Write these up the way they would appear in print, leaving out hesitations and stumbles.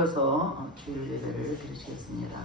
들어서 주일 예배를 드리시겠습니다.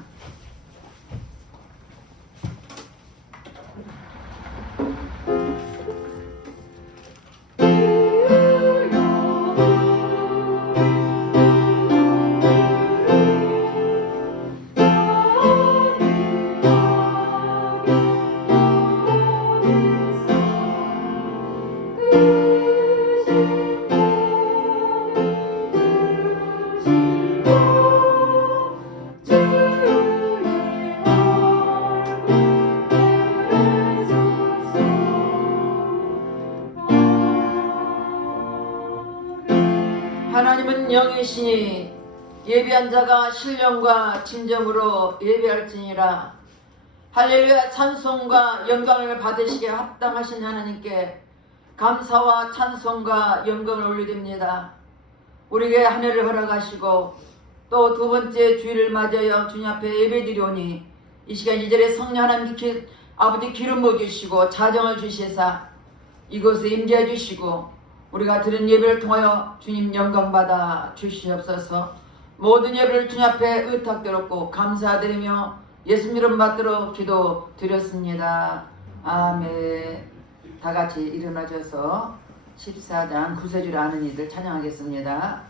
하나님은 영이시니 예배한 자가 신령과 진정으로 예배할지니라. 할렐루야. 찬송과 영광을 받으시기에 합당하신 하나님께 감사와 찬송과 영광을 올려드립니다. 우리에게 한 해를 허락하시고 또 두 번째 주일을 맞이하여 주님 앞에 예배드리오니 이 시간 이절에 성령 하나님 아버지 기름 부어주시고 자정을 주시사 이곳에 임재해 주시고 우리가 드린 예배를 통하여 주님 영광받아 주시옵소서. 모든 예배를 주님 앞에 의탁드렸고 감사드리며 예수님 이름 받들어 기도드렸습니다. 아멘. 다같이 일어나셔서 14장 구세주를 아는 이들 찬양하겠습니다.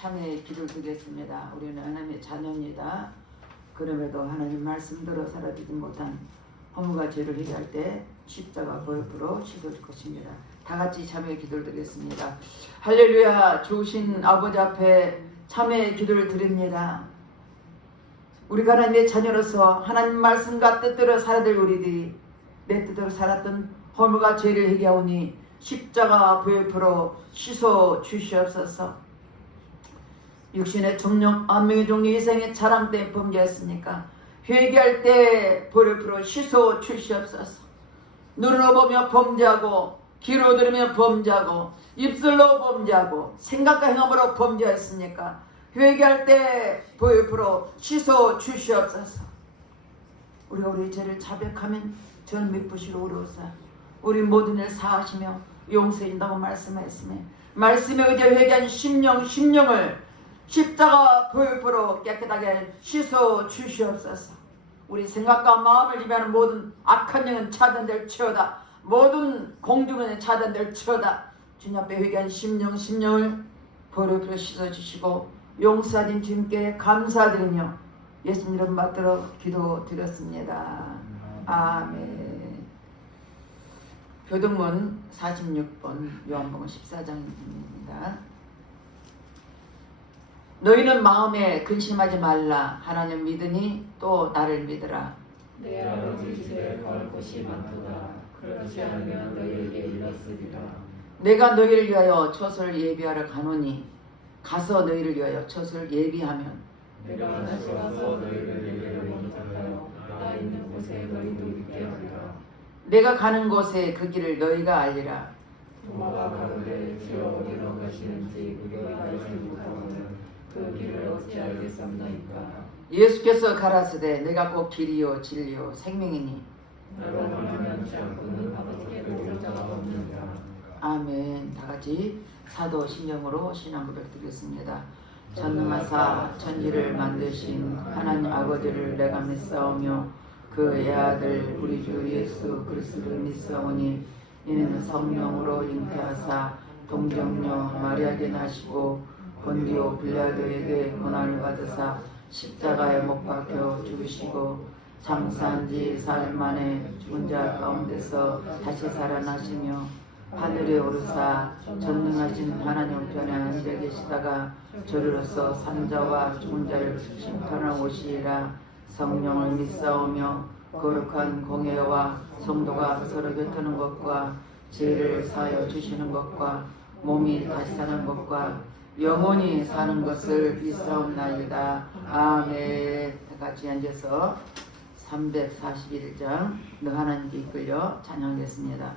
참회의 기도를 드리겠습니다. 우리는 하나님의 자녀입니다. 그럼에도 하나님 말씀대로 살아지지 못한 허물과 죄를 해결할 때 십자가 보혈로 씻어줄 것입니다. 다같이 참회의 기도를 드리겠습니다. 할렐루야. 좋으신 아버지 앞에 참회의 기도를 드립니다. 우리가 하나님의 자녀로서 하나님 말씀과 뜻대로 살아야 될 우리들이 내 뜻대로 살았던 허물과 죄를 해결하오니 십자가 보혈로 씻어 주시옵소서. 육신의 정령 안명의 종류 이생의 자랑 때 범죄했으니까 회개할 때 보혈로 씻어 주시옵소서. 눈으로 보며 범죄하고 귀로 들으며 범죄하고 입술로 범죄하고 생각과 행함으로 범죄했으니까 회개할 때 보혈로 씻어 주시옵소서. 우리가 우리 죄를 자백하면 저는 미쁘시고 우려오사 우리 모든 일 사하시며 용서해준다고 말씀하였으며 말씀에 의지해 회개한 심령을 십자가 보혈로 깨끗하게 씻어 주시옵소서. 우리 생각과 마음을 지배하는 모든 악한 영은 차단될 치어다. 모든 공중은 차단될 치어다. 주님 앞에 회개한 심령을 보혈로 씻어 주시고 용서하신 주님께 감사드리며 예수님 이름 받들어 기도드렸습니다. 아멘. 교동문 46번 요한복음 14장입니다. 너희는 마음에 근심하지 말라. 하나님 믿으니 또 나를 믿으라. 내 아버지 집에 갈 곳이 많도다. 그렇지 않으면 너희에게 일렀으리라. 내가 너희를 위하여 처소를 예비하러 가노니 가서 너희를 위하여 처소를 예비하면 내가 다시 가서 너희를 내게 원하여 나 있는 곳에 너희도 있게 하리라. 내가 가는 곳에 그 길을 너희가 알리라. 도마가 가로되 주여 어디로 가시는지 우리가 알지 못하거든 그 길을 어찌 알겠습니까? 예수께서 가라사대 내가 곧 길이요 진리요 생명이니 나로 말하면 않고는 아버지께 볼 자가 없느니라. 아멘. 다 같이 사도 심령으로 신앙 고백 드리겠습니다. 전능하사 천지를 만드신 하나님 아버지를 내가 믿사오며 그 애아들 우리 주 예수 그리스도를 믿사오니 이는 성령으로 잉태하사 동정녀 마리아에게 나시고 본디오 빌라도에게 고난을 받으사 십자가에 못 박혀 죽으시고 장사한 지 사흘 만에 죽은 자 가운데서 다시 살아나시며 하늘에 오르사 전능하신 하나님 우편에 앉아 계시다가 저리로서 산자와 죽은 자를 심판하러 오시리라. 성령을 믿사오며 거룩한 공예와 성도가 서로 곁드는 것과 죄를 사하여 주시는 것과 몸이 다시 사는 것과 영원히 사는 것을 믿사옵나이다. 아멘. 같이 앉아서 341장 너 하나님께 이끌려 찬양하겠습니다.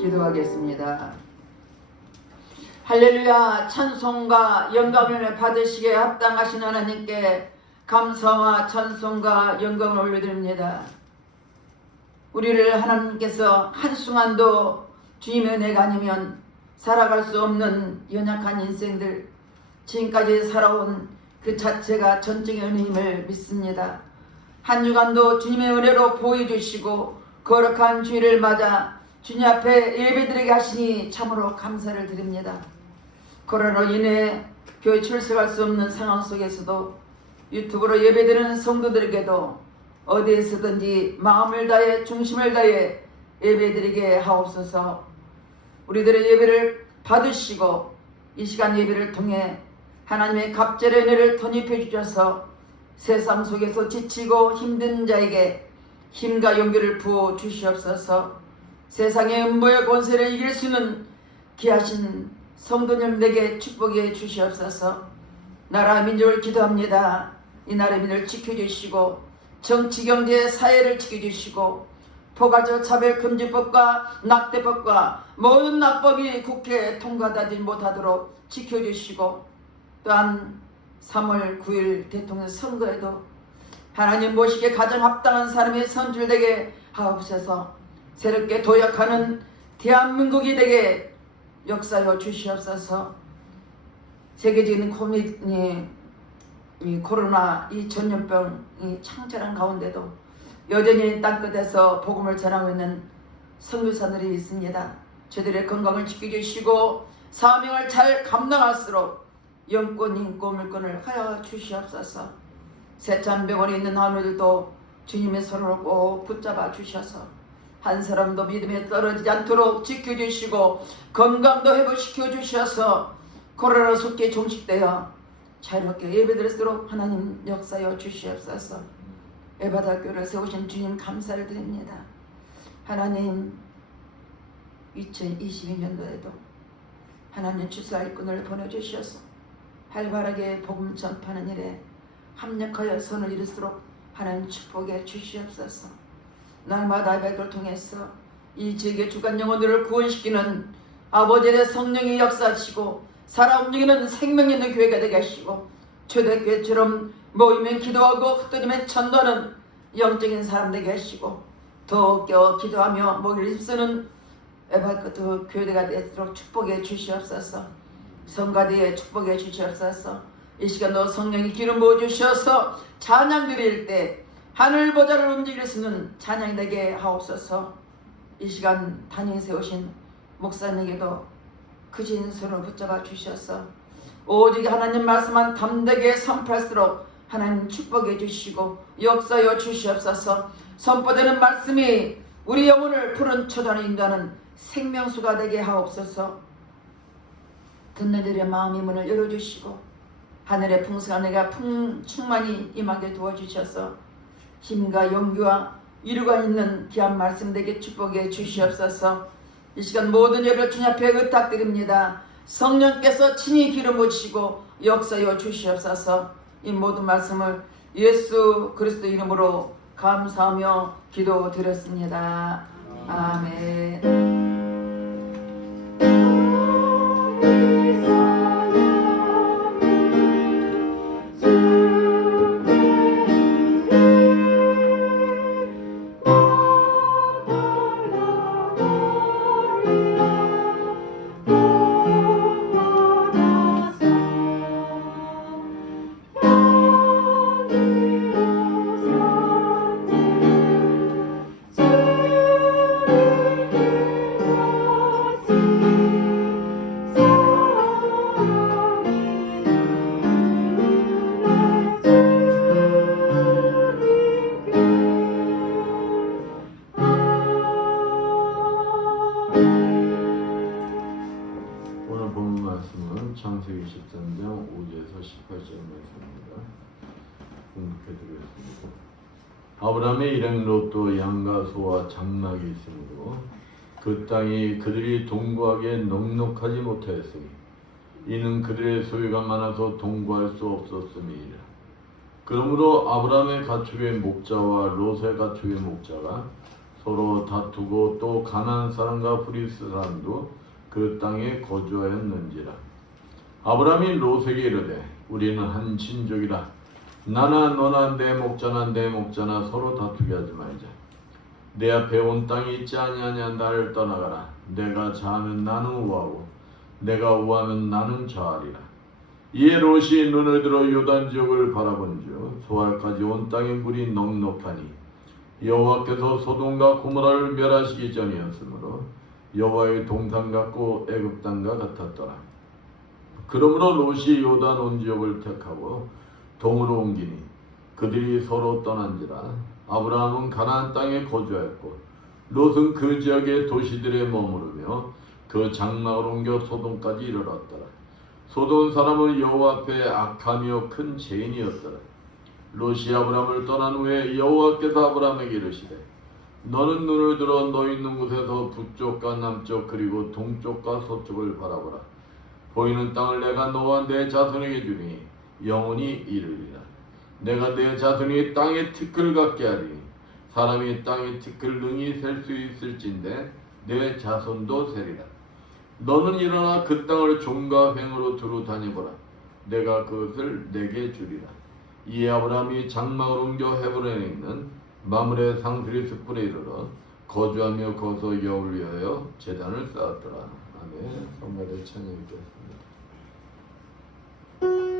기도하겠습니다. 할렐루야. 찬송과 영광을 받으시기에 합당하신 하나님께 감사와 찬송과 영광을 올려드립니다. 우리를 하나님께서 한순간도 주님의 은혜가 아니면 살아갈 수 없는 연약한 인생들, 지금까지 살아온 그 자체가 전적인 은혜임을 믿습니다. 한 주간도 주님의 은혜로 보여주시고 거룩한 주일을 맞아 주님 앞에 예배드리게 하시니 참으로 감사를 드립니다. 코로나로 인해 교회 출석할 수 없는 상황 속에서도 유튜브로 예배드리는 성도들에게도 어디에서든지 마음을 다해 중심을 다해 예배드리게 하옵소서. 우리들의 예배를 받으시고 이 시간 예배를 통해 하나님의 갑절의 은혜를 덧입혀 주셔서 세상 속에서 지치고 힘든 자에게 힘과 용기를 부어 주시옵소서. 세상의 음보의 권세를 이길 수 있는 귀하신 성도님들에게 축복해 주시옵소서. 나라 민족을 기도합니다. 이 나라 민족을 지켜주시고 정치 경제 사회를 지켜주시고 포괄적 차별금지법과 낙태법과 모든 낙법이 국회에 통과되지 못하도록 지켜주시고 또한 3월 9일 대통령 선거에도 하나님 모시기에 가장 합당한 사람이 선출되게 하옵소서. 새롭게 도약하는 대한민국이 되게 역사하여 주시옵소서. 세계적인 코로나 이 전염병이 창궐한 가운데도 여전히 땅끝에서 복음을 전하고 있는 선교사들이 있습니다. 저들의 건강을 지켜주시고 사명을 잘 감당할수록 영권, 인권, 물권을 하여 주시옵소서. 세찬병원에 있는 하늘들도 주님의 손으로 꼭 붙잡아 주셔서 한 사람도 믿음에 떨어지지 않도록 지켜주시고 건강도 회복시켜 주셔서 코로나 속에 종식되어 자유롭게 예배드릴수록 하나님 역사여 주시옵소서. 에바다교를 세우신 주님 감사를 드립니다. 하나님 2022년도에도 하나님 주사 일꾼을 보내주셔서 활발하게 복음 전파하는 일에 합력하여 선을 이룰수록 하나님 축복해 주시옵소서. 날마다 예배를 통해서 이 지역의 주간 영혼들을 구원시키는 아버지의 성령이 역사하시고 살아 움직이는 생명 있는 교회가 되게 하시고 초대교회처럼 모이면 기도하고 흩어지면 전도하는 영적인 사람 되게 하시고 더 기도하며 목을 힘쓰는 에바크트 교회가 되도록 축복해 주시옵소서. 성가대에 축복해 주시옵소서. 이 시간도 성령이 기름 부어 주셔서 찬양 드릴 때 하늘 보좌를 움직일 수 있는 찬양이 되게 하옵소서. 이 시간 단위 세우신 목사님에게도 크신 손을 붙잡아 주셔서 오직 하나님 말씀만 담대게 선포할수록 하나님 축복해 주시고 역사여 주시옵소서. 선포되는 말씀이 우리 영혼을 푸른 초단을 인도하는 생명수가 되게 하옵소서. 듣는 이들의 마음의 문을 열어주시고 하늘의 풍성한 은혜가 충만히 임하게 도와주셔서 힘과 용기와 이루가 있는 귀한 말씀 되게 축복해 주시옵소서. 이 시간 모든 예배를 주님 앞에 의탁드립니다. 성령께서 친히 기름 부으시고 역사여 주시옵소서. 이 모든 말씀을 예수 그리스도 이름으로 감사하며 기도드렸습니다. 아멘. 창세기 13장 5절에서 18절 말씀입니다. 공독해드리겠습니다. 아브라함의 일행 롯도 양과 소와 장막이 있으므로 그 땅이 그들이 동거하기에 넉넉하지 못하였으니 이는 그들의 소유가 많아서 동거할 수 없었음이니라. 그러므로 아브라함의 가축의 목자와 롯의 가축의 목자가 서로 다투고 또 가나안 사람과 브리스 사람도 그 땅에 거주하였는지라. 아브라함이 롯에게 이르되 우리는 한 친족이라. 나나 너나 내 목자나 내 목자나 서로 다투게 하지 말자. 내 앞에 온 땅이 있지 아니하냐. 나를 떠나가라. 내가 자하면 나는 우하고 내가 우하면 나는 자하리라. 이에 롯이 눈을 들어 요단 지역을 바라본즉 소알까지 온 땅에 물이 넉넉하니 여호와께서 소돔과 고모라를 멸하시기 전이었으므로 여호와의 동산 같고 애굽 땅과 같았더라. 그러므로 롯이 요단 온 지역을 택하고 동으로 옮기니 그들이 서로 떠난지라. 아브라함은 가나안 땅에 거주하였고 롯은 그 지역의 도시들에 머무르며 그 장막을 옮겨 소돔까지 이르렀더라. 소돔 사람은 여호와 앞에 악하며 큰 죄인이었더라. 롯이 아브라함을 떠난 후에 여호와께서 아브라함에게 이르시되 너는 눈을 들어 너 있는 곳에서 북쪽과 남쪽 그리고 동쪽과 서쪽을 바라보라. 보이는 땅을 내가 너와 내 자손에게 주니 영원히 이르리라. 내가 내 자손이 땅의 티끌 같게 하리니 사람이 땅의 티끌 능히 셀 수 있을진데 내 자손도 세리라. 너는 일어나 그 땅을 종과 횡으로 두루 다니보라. 내가 그것을 내게 주리라. 이에 아브라함이 장막을 옮겨 헤브론에 있는 마므레 상수리 숯불에 이르러 거주하며 거기서 여호와를 위하여 제단을 쌓았더라. 아멘. 성가대 찬양 읽겠습니다. 나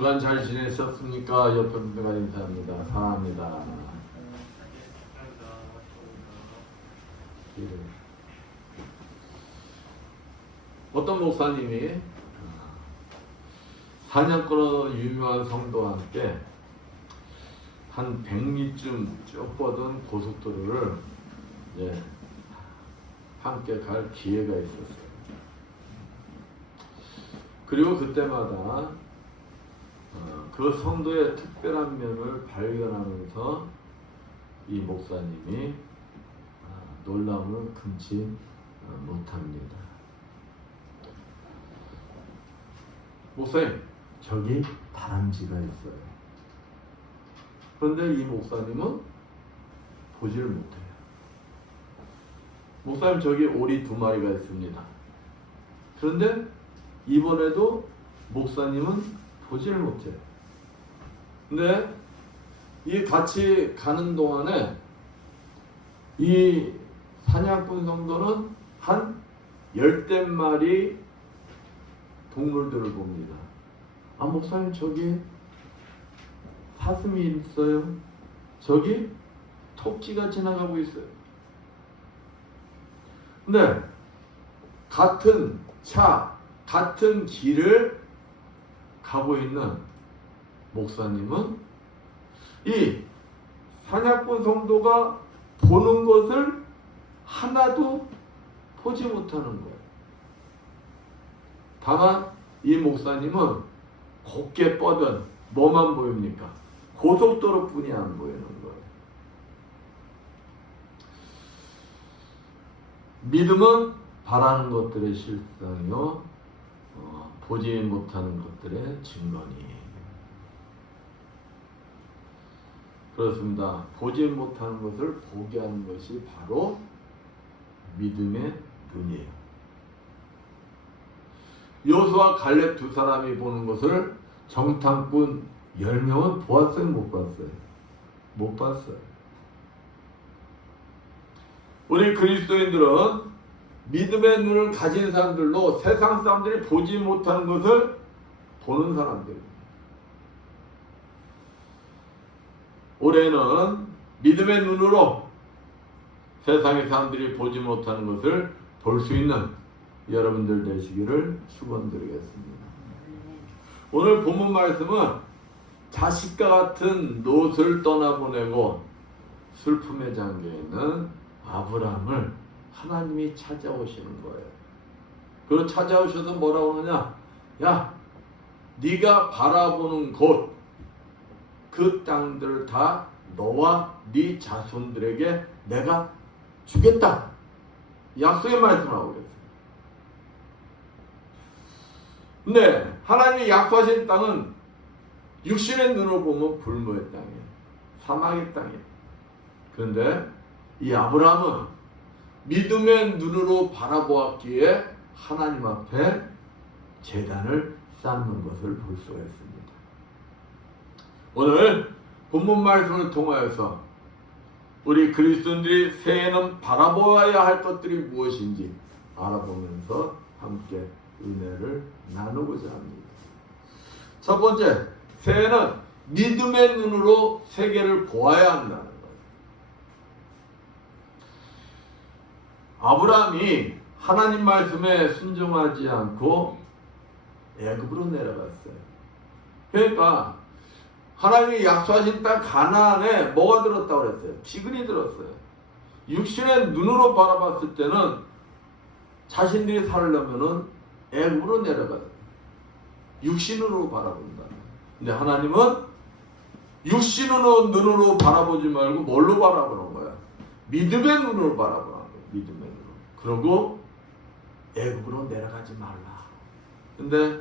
주간 잘 지내셨습니까? 옆에 분들과 인사합니다. 사랑합니다. 어떤 목사님이 사냥꾼으로 유명한 성도와 함께 한 100리쯤 쭉 뻗은 고속도로를 이제 함께 갈 기회가 있었어요. 그리고 그때마다 그 성도의 특별한 면을 발견하면서 이 목사님이 놀라움을 금치 못합니다. 목사님, 저기 다람쥐가 있어요. 그런데 이 목사님은 보지를 못해요. 목사님, 저기 오리 2마리가 있습니다. 그런데 이번에도 목사님은 보지를 못해요. 근데 이 같이 가는 동안에 이 사냥꾼 성도는 한 10댓마리 동물들을 봅니다. 아, 목사님, 저기 사슴이 있어요. 저기 토끼가 지나가고 있어요. 근데 같은 차, 같은 길을 가고 있는 목사님은 이 사냥꾼 성도가 보는 것을 하나도 보지 못하는 거예요. 다만 이 목사님은 곱게 뻗은 뭐만 보입니까? 고속도로뿐이 안 보이는 거예요. 믿음은 바라는 것들의 실상이요, 보지 못하는 것들의 증거니. 그렇습니다. 보지 못하는 것을 보게 하는 것이 바로 믿음의 눈이에요. 여호수아 갈렙 2사람이 보는 것을 정탐꾼 10명은 보았어요? 못 봤어요? 못 봤어요. 우리 그리스도인들은 믿음의 눈을 가진 사람들로 세상 사람들이 보지 못하는 것을 보는 사람들입니다. 올해는 믿음의 눈으로 세상의 사람들이 보지 못하는 것을 볼 수 있는 여러분들 되시기를 축원드리겠습니다. 오늘 본문 말씀은 자식과 같은 롯을 떠나보내고 슬픔의 장계에 있는 아브라함을 하나님이 찾아오시는 거예요. 그리고 찾아오셔서 뭐라고 하느냐? 야, 네가 바라보는 곳, 그 땅들을 다 너와 네 자손들에게 내가 주겠다. 약속의 말씀을 하고 계세요. 근데 하나님이 약속하신 땅은 육신의 눈으로 보면 불모의 땅이에요. 사막의 땅이에요. 그런데 이 아브라함은 믿음의 눈으로 바라보았기에 하나님 앞에 제단을 쌓는 것을 볼 수가 있습니다. 오늘 본문 말씀을 통하여서 우리 그리스도인들이 새해에는 바라보아야 할 것들이 무엇인지 알아보면서 함께 은혜를 나누고자 합니다. 첫 번째, 새해는 믿음의 눈으로 세계를 보아야 한다는 거예요. 아브라함이 하나님 말씀에 순종하지 않고 애굽으로 내려갔어요. 그러니까 하나님이 약속하신 땅 가나안에 뭐가 들었다고 그랬어요? 기근이 들었어요. 육신의 눈으로 바라봤을 때는 자신들이 살려면은 애굽으로 내려가요. 육신으로 바라본다. 근데 하나님은 육신으로 눈으로 바라보지 말고 뭘로 바라보는 거야? 믿음의 눈으로 바라보는 거야. 믿음의 눈으로. 그러고 애굽으로 내려가지 말라. 근데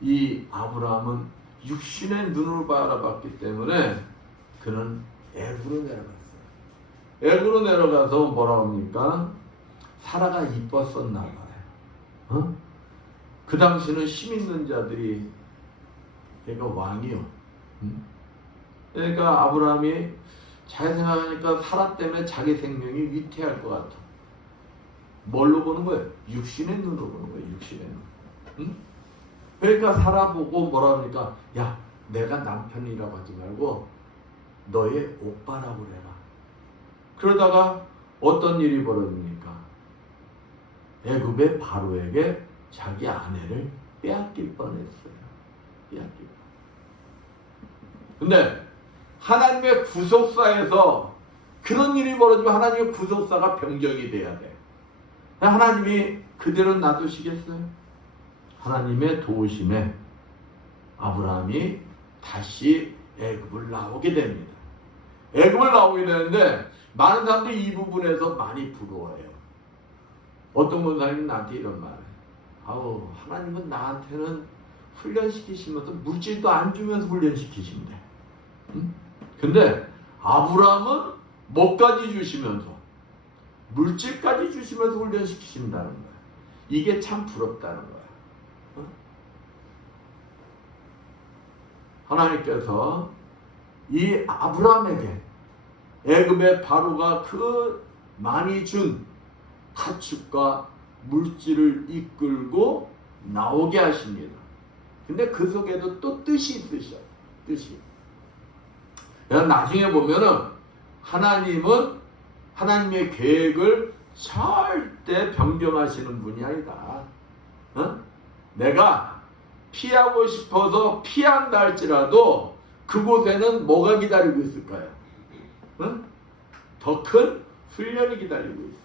이 아브라함은 육신의 눈으로 바라봤기 때문에 그는 애굽으로 내려갔어요. 애굽으로 내려가서 뭐라고 합니까? 사라가 이뻤었나 봐요. 그 당시는 힘 있는 자들이, 얘가 왕이요. 그러니까 아브라함이 잘 생각하니까 사라 때문에 자기 생명이 위태할 것 같아. 뭘로 보는 거예요? 육신의 눈으로 보는 거예요. 육신의 눈. 그러니까 살아보고 뭐라 합니까? 야, 내가 남편이라고 하지 말고 너의 오빠라고 그래라. 그러다가 어떤 일이 벌어집니까? 애굽의 바로에게 자기 아내를 빼앗길 뻔했어요. 빼앗길 뻔. 근데 하나님의 구속사에서 그런 일이 벌어지면 하나님의 구속사가 변경이 돼야 돼. 하나님이 그대로 놔두시겠어요? 하나님의 도우심에 아브라함이 다시 애굽을 나오게 됩니다. 애굽을 나오게 되는데 많은 사람들이 이 부분에서 많이 부러워해요. 어떤 권사님은 나한테 이런 말을 해요. 아우, 하나님은 나한테는 훈련시키시면서 물질도 안 주면서 훈련시키신대. 응? 근데 아브라함은 뭐까지 주시면서 물질까지 주시면서 훈련시키신다는 거야. 이게 참 부럽다는 거야. 응? 하나님께서 이 아브라함에게 애굽의 바로가 그 많이 준 가축과 물질을 이끌고 나오게 하십니다. 근데 그 속에도 또 뜻이 있으셔. 뜻이. 나중에 보면은 하나님은 하나님의 계획을 절대 변경하시는 분이 아니다. 어? 내가 피하고 싶어서 피한다 할지라도 그곳에는 뭐가 기다리고 있을까요? 어? 더 큰 훈련이 기다리고 있어.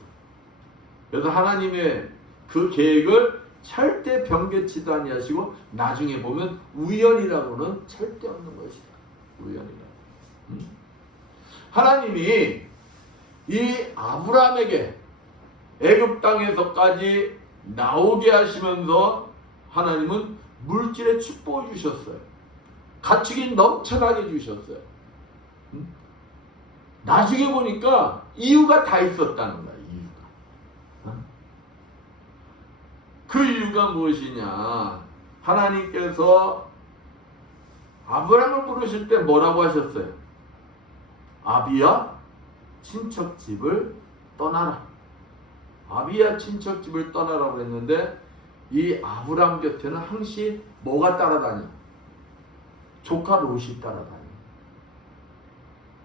그래서 하나님의 그 계획을 절대 변개치도 아니하시고 나중에 보면 우연이라고는 절대 없는 것이다. 우연이라고. 하나님이 이 아브라함에게 애굽 땅에서까지 나오게 하시면서 하나님은 물질의 축복을 주셨어요. 가축이 넘쳐나게 주셨어요. 나중에 보니까 이유가 다 있었다는 거야. 이유가. 그 이유가 무엇이냐? 하나님께서 아브라함을 부르실 때 뭐라고 하셨어요? 아비야 친척집을 떠나라. 아비야 친척집을 떠나라고 했는데 이 아브라함 곁에는 항시 뭐가 따라다녀? 조카 롯이 따라다녀.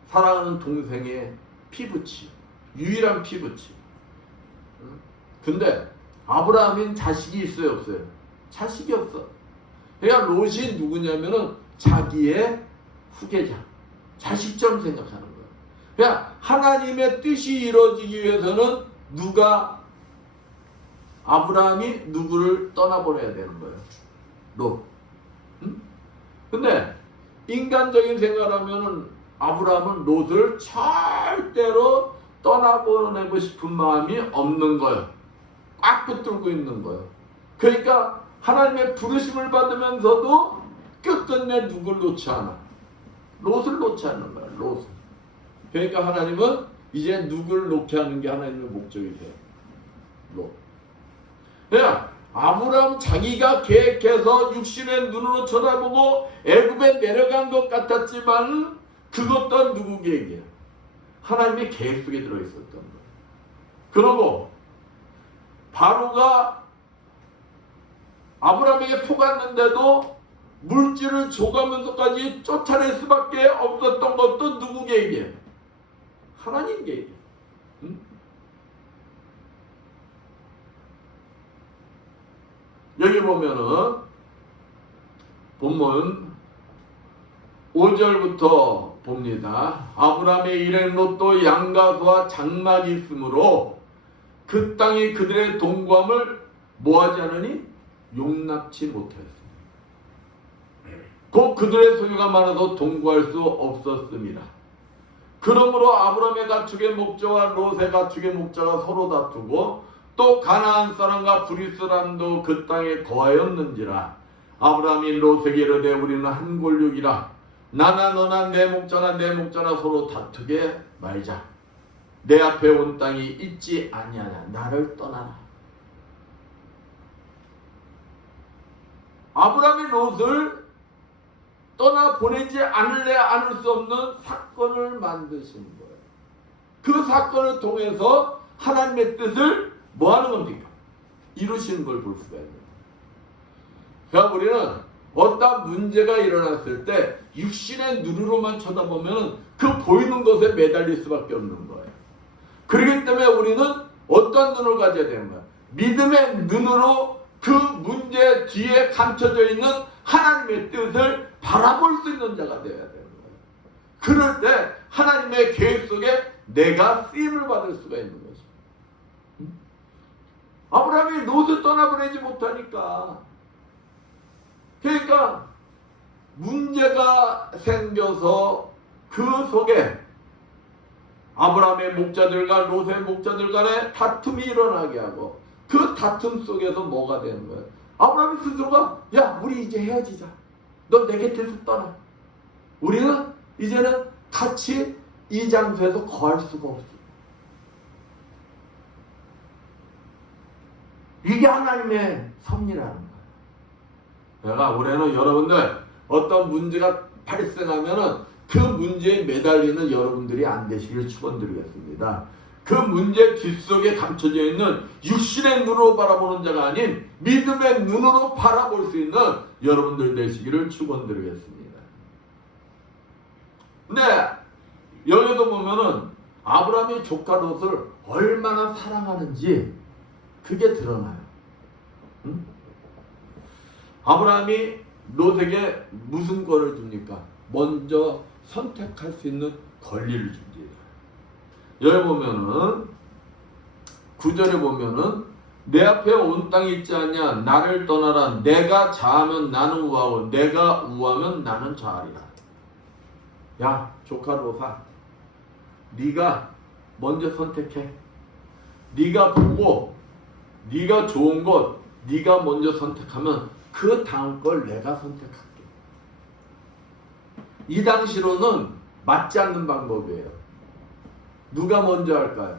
사랑하는 동생의 피부치, 유일한 피부치. 근데 아브라함은 자식이 있어요, 없어요? 자식이 없어. 그러니까 롯이 누구냐면은 자기의 후계자, 자식처럼 생각하는 거예요. 그러니까 하나님의 뜻이 이루어지기 위해서는 아브라함이 누구를 떠나보내야 되는 거예요? 롯. 근데 인간적인 생각하면은 아브라함은 롯을 절대로 떠나보내고 싶은 마음이 없는 거예요. 꽉 붙들고 있는 거예요. 그러니까 하나님의 부르심을 받으면서도 끝끝내 누굴 놓지 않아. 롯을 놓지 않는 거야. 롯을. 그러니까 하나님은 이제 누굴 놓게 하는 게 하나님의 목적이 돼요. 롯. 그냥 아브라함 자기가 계획해서 육신의 눈으로 쳐다보고 애굽에 내려간 것 같았지만 그것 또한 누구 계획이야? 하나님의 계획 속에 들어있었던 거예요. 그러고 바로가 아브라함에게 속았는데도 물질을 줘가면서까지 쫓아낼 수밖에 없었던 것도 누구 계획이에요? 하나님 계획이에요. 응? 여기 보면은 본문 5절부터 봅니다. 아브라함의 일행 롯도 양과 소와 장막이 있으므로 그 땅이 그들의 동거함을 뭐하지 않으니? 용납치 못하였습니다. 곧 그들의 소유가 많아서 동거할 수 없었습니다. 그러므로 아브라함의 가축의 목자와 롯의 가축의 목자가 서로 다투고 또 가나안 사람과 브릿 사람도 그 땅에 거하였는지라. 아브라함이 롯에게 이르되 우리는 한 골육이라. 나나 너나 내 목자나 내 목자나 서로 다투게 말자. 내 앞에 온 땅이 있지 아니하냐. 나를 떠나라. 아브라함이 롯을 떠나보내지 않을 수 없는 사건을 만드신 거예요. 그 사건을 통해서 하나님의 뜻을 뭐 하는 겁니까? 이루시는 걸 볼 수가 있는 거예요. 그러니까 우리는 어떤 문제가 일어났을 때 육신의 눈으로만 쳐다보면 그 보이는 것에 매달릴 수밖에 없는 거예요. 그렇기 때문에 우리는 어떤 눈을 가져야 되는 거예요? 믿음의 눈으로 그 문제 뒤에 감춰져 있는 하나님의 뜻을 바라볼 수 있는 자가 되어야 되는 거예요. 그럴 때 하나님의 계획 속에 내가 쓰임을 받을 수가 있는 거죠. 아브라함이 롯을 떠나보내지 못하니까, 그러니까 문제가 생겨서 그 속에 아브라함의 목자들과 롯의 목자들 간에 다툼이 일어나게 하고, 그 다툼 속에서 뭐가 되는 거예요? 아브라함이 스스로가 야 우리 이제 헤어지자. 너 내 곁에서 떠나. 우리는 이제는 같이 이 장소에서 거할 수가 없어. 이게 하나님의 섭리라는 거예요. 내가 올해는 여러분들 어떤 문제가 발생하면은 그 문제에 매달리는 여러분들이 안 되시길 축원드리겠습니다. 그 문제 뒷속에 감춰져 있는 육신의 눈으로 바라보는 자가 아닌 믿음의 눈으로 바라볼 수 있는 여러분들 되시기를 축원드리겠습니다. 근데 여기도 보면은 아브라함이 조카 롯을 얼마나 사랑하는지 그게 드러나요. 응? 아브라함이 롯에게 무슨 권을 줍니까? 먼저 선택할 수 있는 권리를 줍니다. 여기 보면은 9절에 보면은 내 앞에 온 땅이 있지 않냐? 나를 떠나라. 내가 자하면 나는 우하고 내가 우하면 나는 자하리라. 야 조카 롯아, 네가 먼저 선택해. 네가 보고 네가 좋은 것 네가 먼저 선택하면 그 다음 걸 내가 선택할게. 이 당시로는 맞지 않는 방법이에요. 누가 먼저 할까요?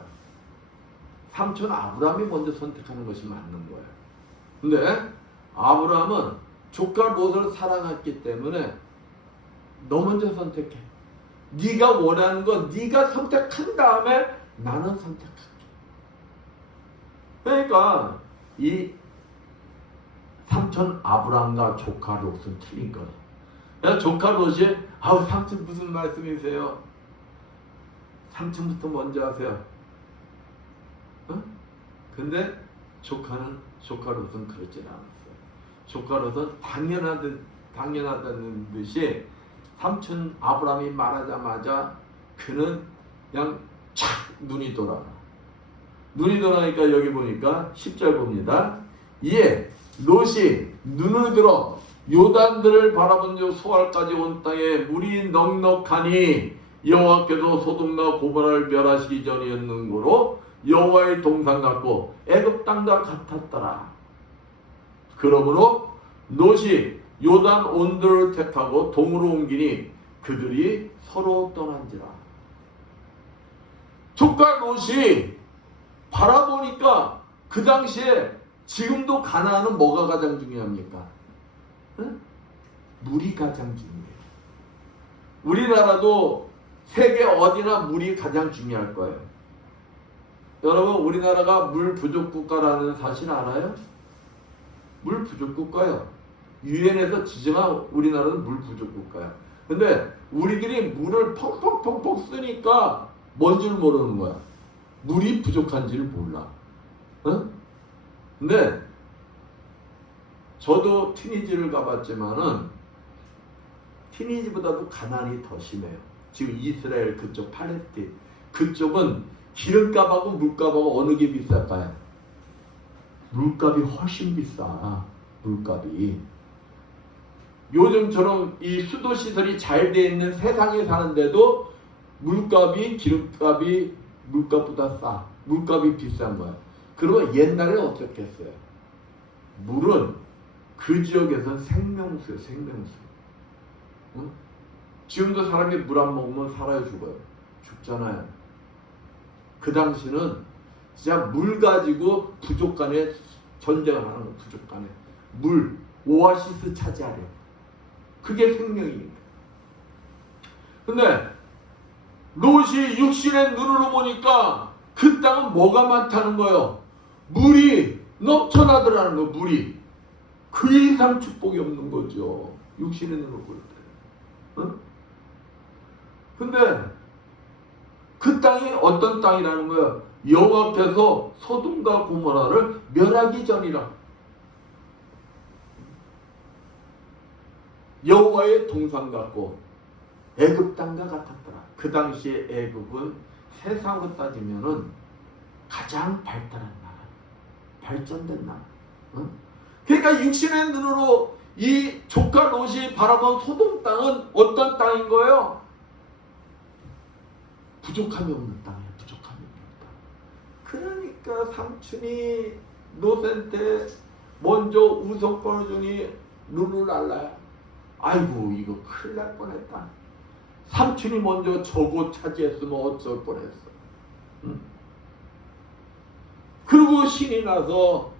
삼촌 아브라함이 먼저 선택하는 것이 맞는 거예요. 근데 아브라함은 조카 롯을 사랑했기 때문에 너 먼저 선택해. 네가 원하는 건 네가 선택한 다음에 나는 선택할게. 그러니까 이 삼촌 아브라함과 조카 롯은 틀린 거예요. 그래서 조카 롯이 아우 삼촌 무슨 말씀이세요? 삼촌부터 먼저 하세요. 어? 근데 조카 롯은 그렇지 않았어요. 조카 롯은 당연하다는 듯이 삼촌 아브라함이 말하자마자 그는 그냥 착 눈이 돌아가. 눈이 돌아가니까 여기 보니까 10절 봅니다. 이에 롯이 눈을 들어 요단들을 바라본 즉 소알까지 온 땅에 물이 넉넉하니 여호와께서 소돔과 고모라를 멸하시기 전이었는고로 여호와의 동산 같고 애굽 땅과 같았더라. 그러므로 롯이 요단 온들을 택하고 동으로 옮기니 그들이 서로 떠난지라. 조카 롯이 바라보니까 그 당시에 지금도 가나안은 뭐가 가장 중요합니까? 응? 물이 가장 중요해요. 우리나라도 세계 어디나 물이 가장 중요할 거예요. 여러분 우리나라가 물 부족 국가라는 사실 알아요? 물 부족 국가예요. 유엔에서 지정한 우리나라는 물 부족 국가야. 근데 우리들이 물을 펑펑펑펑 쓰니까 뭔지를 모르는 거야. 물이 부족한지를 몰라. 응? 근데 저도 티니지를 가봤지만은 티니지보다도 가난이 더 심해요. 지금 이스라엘 그쪽 팔레스틴 그쪽은 기름값하고 물값하고 어느 게 비쌀까요? 물값이 훨씬 비싸. 물값이 요즘처럼 이 수도 시설이 잘 돼 있는 세상에 사는데도 물값이 기름값이 물값보다 싸. 물값이 비싼 거야. 그러면 옛날에 어떻게 했어요? 물은 그 지역에서는 생명수예요. 생명수. 응? 지금도 사람이 물 안 먹으면 살아요 죽어요? 죽잖아요. 그 당시는 진짜 물 가지고 부족 간에 전쟁을 하는 거예요. 부족 간에 물 오아시스 차지하려. 그게 생명이니까. 근데 롯이 육신의 눈으로 보니까 그 땅은 뭐가 많다는 거예요? 물이 넘쳐나더라는 거예요. 물이. 그 이상 축복이 없는 거죠. 육신의 눈으로 볼 때. 어? 근데 그 땅이 어떤 땅이라는 거야? 여호와께서 소돔과 고모라를 멸하기 전이라. 여호와의 동산 같고 애굽 땅과 같았더라. 그 당시에 애굽은 세상으로 따지면은 가장 발달한 나라, 발전된 나라. 응? 그러니까 육신의 눈으로 이 조카 롯이 바라본 소돔 땅은 어떤 땅인 거예요? 부족함이 없는 땅이에요. 부족함이 없는 땅. 그러니까 삼촌이 롯한테 먼저 우선권을 주니 룰루랄라야. 아이고 이거 큰일 날 뻔했다. 삼촌이 먼저 저곳 차지했으면 어쩔 뻔했어. 응? 그리고 신이 나서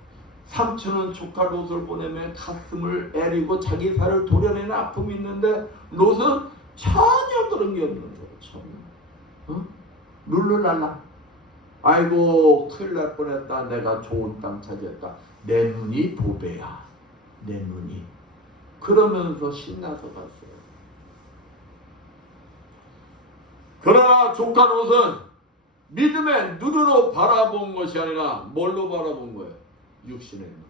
삼촌은 조카 롯을 보내며 가슴을 애리고 자기 살을 도려내는 아픔이 있는데 롯은 전혀 그런 게 없는 거예요. 전혀. 응? 룰루랄라. 아이고 큰일 날 뻔했다. 내가 좋은 땅 차지했다. 내 눈이 보배야. 내 눈이. 그러면서 신나서 갔어요. 그러나 조카 롯은 믿음의 눈으로 바라본 것이 아니라 뭘로 바라본 거예요? 육신의 눈.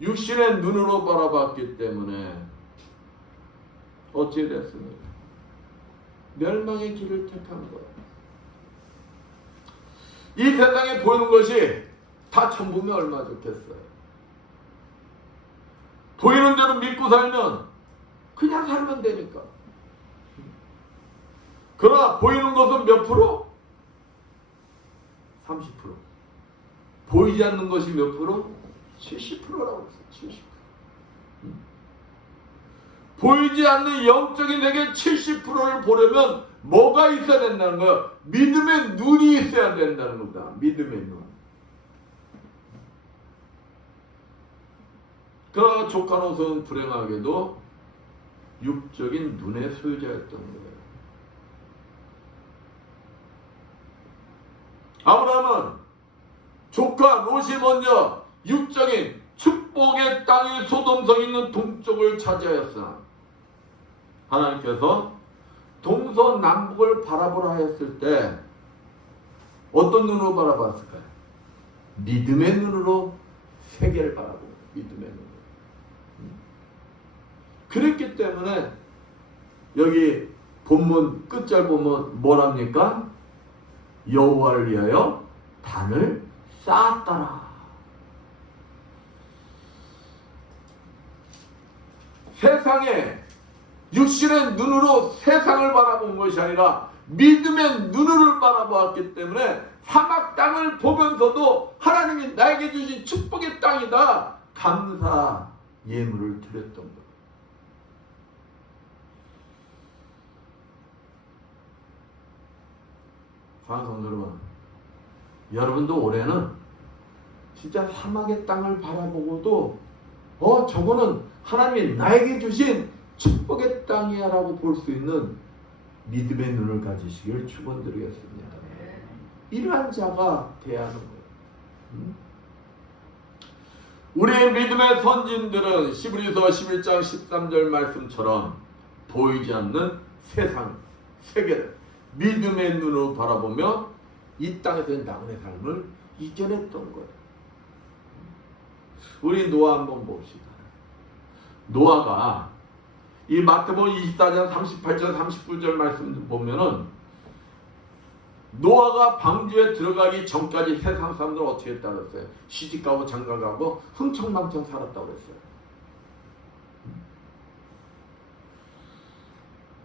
육신의 눈으로 바라봤기 때문에 어찌 됐습니까? 멸망의 길을 택한 거예요. 이 세상에 보이는 것이 다 전부면 얼마나 좋겠어요. 보이는 대로 믿고 살면 그냥 살면 되니까. 그러나 보이는 것은 몇 프로? 30%. 보이지 않는 것이 몇 프로? 70%라고 했어요. 70%. 보이지 않는 영적인 세계 70%를 보려면 뭐가 있어야 된다는 거야? 믿음의 눈이 있어야 된다는 겁니다. 믿음의 눈. 그러나 조카 롯은 불행하게도 육적인 눈의 소유자였던 거예요. 아브라함은 조카 롯이 먼저 육적인 축복의 땅이 소돔성 있는 동쪽을 차지하였으나 하나님께서 동서남북을 바라보라 하였을 때 어떤 눈으로 바라봤을까요? 믿음의 눈으로 세계를 바라보고 믿음의 눈으로. 그랬기 때문에 여기 본문 끝절 보면 뭐랍니까? 여호와를 위하여 단을 쌓았더라. 세상에 육신의 눈으로 세상을 바라본 것이 아니라 믿음의 눈으로 바라보았기 때문에 사막 땅을 보면서도 하나님이 나에게 주신 축복의 땅이다. 감사 예물을 드렸던 것. 사랑하는 여러분, 여러분도 올해는 진짜 사막의 땅을 바라보고도 저거는 하나님이 나에게 주신 축복의 땅이야 라고 볼 수 있는 믿음의 눈을 가지시길 축원드리겠습니다. 이러한 자가 돼야 하는 거예요. 우리의 믿음의 선진들은 히브리서 11장 13절 말씀처럼 보이지 않는 세상, 세계를 믿음의 눈으로 바라보며 이 땅에서의 나그네 삶을 이겨냈던 거예요. 우리 노아 한번 봅시다. 노아가 이 마태복음 24장 38절 39절 말씀 보면은 노아가 방주에 들어가기 전까지 세상 사람들은 어떻게 했다고 했어요? 시집가고 장가가고 흥청망청 살았다고 했어요.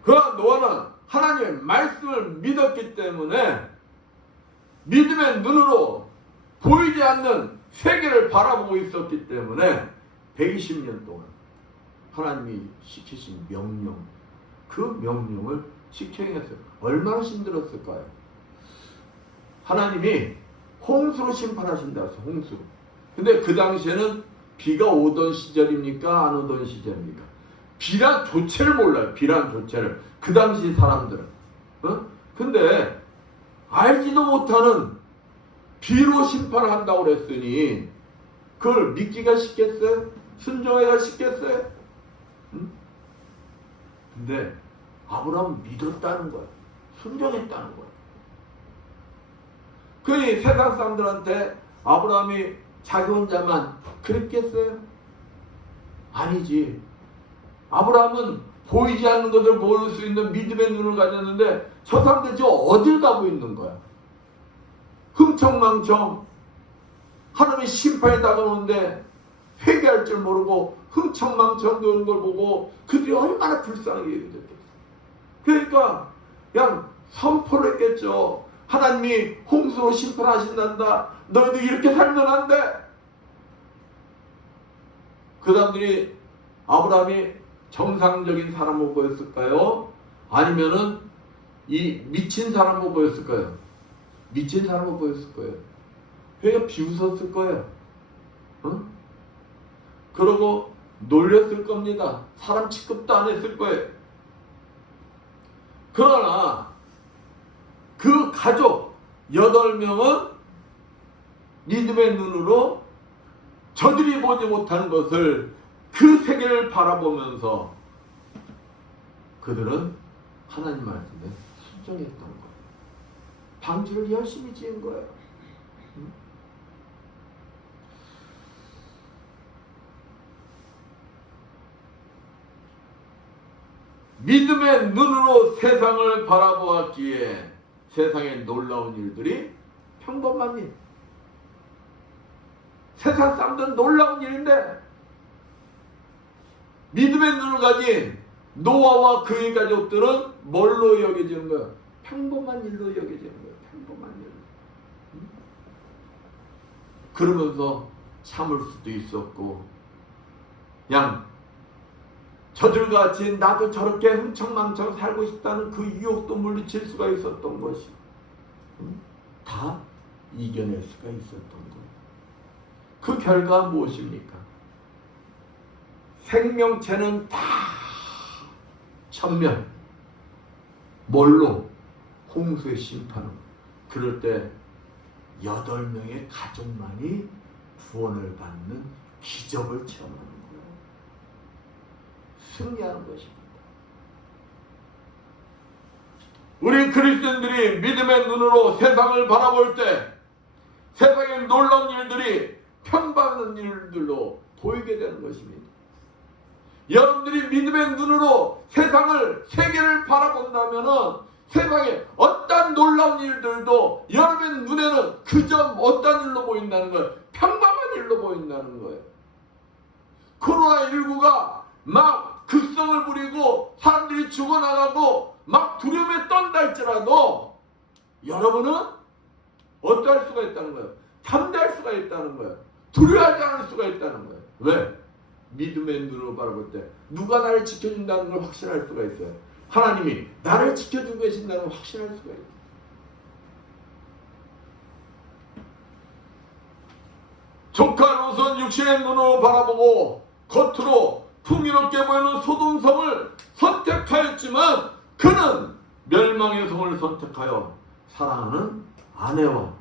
그러나 노아는 하나님의 말씀을 믿었기 때문에 믿음의 눈으로 보이지 않는 세계를 바라보고 있었기 때문에 120년 동안 하나님이 시키신 명령, 그 명령을 지켜 행했어요. 얼마나 힘들었을까요? 하나님이 홍수로 심판하신다 해서 홍수. 근데 그 당시에는 비가 오던 시절입니까? 안 오던 시절입니까? 비란 조체를 몰라요. 비란 조체를. 그 당시 사람들은. 근데 알지도 못하는 비로 심판을 한다고 그랬으니 그걸 믿기가 쉽겠어요? 순종하기가 쉽겠어요? 응? 근데 아브라함은 믿었다는 거야. 순종했다는 거야. 그러니 세상 사람들한테 아브라함이 자기 혼자만 그랬겠어요? 아니지. 아브라함은 보이지 않는 것을 볼 수 있는 믿음의 눈을 가졌는데 저 사람들 지금 어딜 가고 있는 거야? 흥청망청 하나님의 심판이 다가오는데 회개할 줄 모르고 흥청망청 노는 걸 보고 그들이 얼마나 불쌍하게 여겼겠어. 그러니까 그냥 선포를 했겠죠. 하나님이 홍수로 심판하신단다. 너희들 이렇게 살면 안 돼. 그 사람들이 아브라함이 정상적인 사람으로 보였을까요? 아니면은 이 미친 사람으로 보였을까요? 미친 사람으로 보였을 거예요. 그러니까 비웃었을 거예요. 응? 그러고 놀렸을 겁니다. 사람 취급도 안 했을 거예요. 그러나 그 가족 8명은 믿음의 눈으로 저들이 보지 못하는 것을 그 세계를 바라보면서 그들은 하나님 말씀에 순종했던 거예요. 방주를 열심히 지은 거예요. 응? 믿음의 눈으로 세상을 바라보았기에 세상의 놀라운 일들이 평범한 일. 세상 사람들은 놀라운 일인데 믿음의 눈을 가진 노아와 그의 가족들은 뭘로 여겨지는 거야? 평범한 일로 여겨지는 거야. 평범한 일. 그러면서 참을 수도 있었고 그냥 저들같이 나도 저렇게 흥청망청 살고 싶다는 그 유혹도 물리칠 수가 있었던 것이 다 이겨낼 수가 있었던 거예요. 그 결과 무엇입니까? 생명체는 다 천멸. 뭘로? 홍수의 심판으로. 그럴 때 8명의 가족만이 구원을 받는 기적을 체험하는 거예요. 승리하는 것입니다. 우리 그리스도인들이 믿음의 눈으로 세상을 바라볼 때 세상의 놀라운 일들이 평범한 일들로 보이게 되는 것입니다. 여러분들이 믿음의 눈으로 세계를 바라본다면 세상에 어떤 놀라운 일들도 여러분의 눈에는 그저 어떤 일로 보인다는 거예요. 평범한 일로 보인다는 거예요. 코로나19가 막 극성을 부리고 사람들이 죽어나가고 막 두려움에 떤다 할지라도 여러분은 어떠할 수가 있다는 거예요. 담대할 수가 있다는 거예요. 두려워하지 않을 수가 있다는 거예요. 왜? 믿음의 눈으로 바라볼 때 누가 나를 지켜준다는 걸 확신할 수가 있어요. 하나님이 나를 지켜주고 계신다는 걸 확신할 수가 있어요. 조카 롯은 육신의 눈으로 바라보고 겉으로 풍요롭게 보이는 소돔성을 선택하였지만 그는 멸망의 성을 선택하여 사랑하는 아내와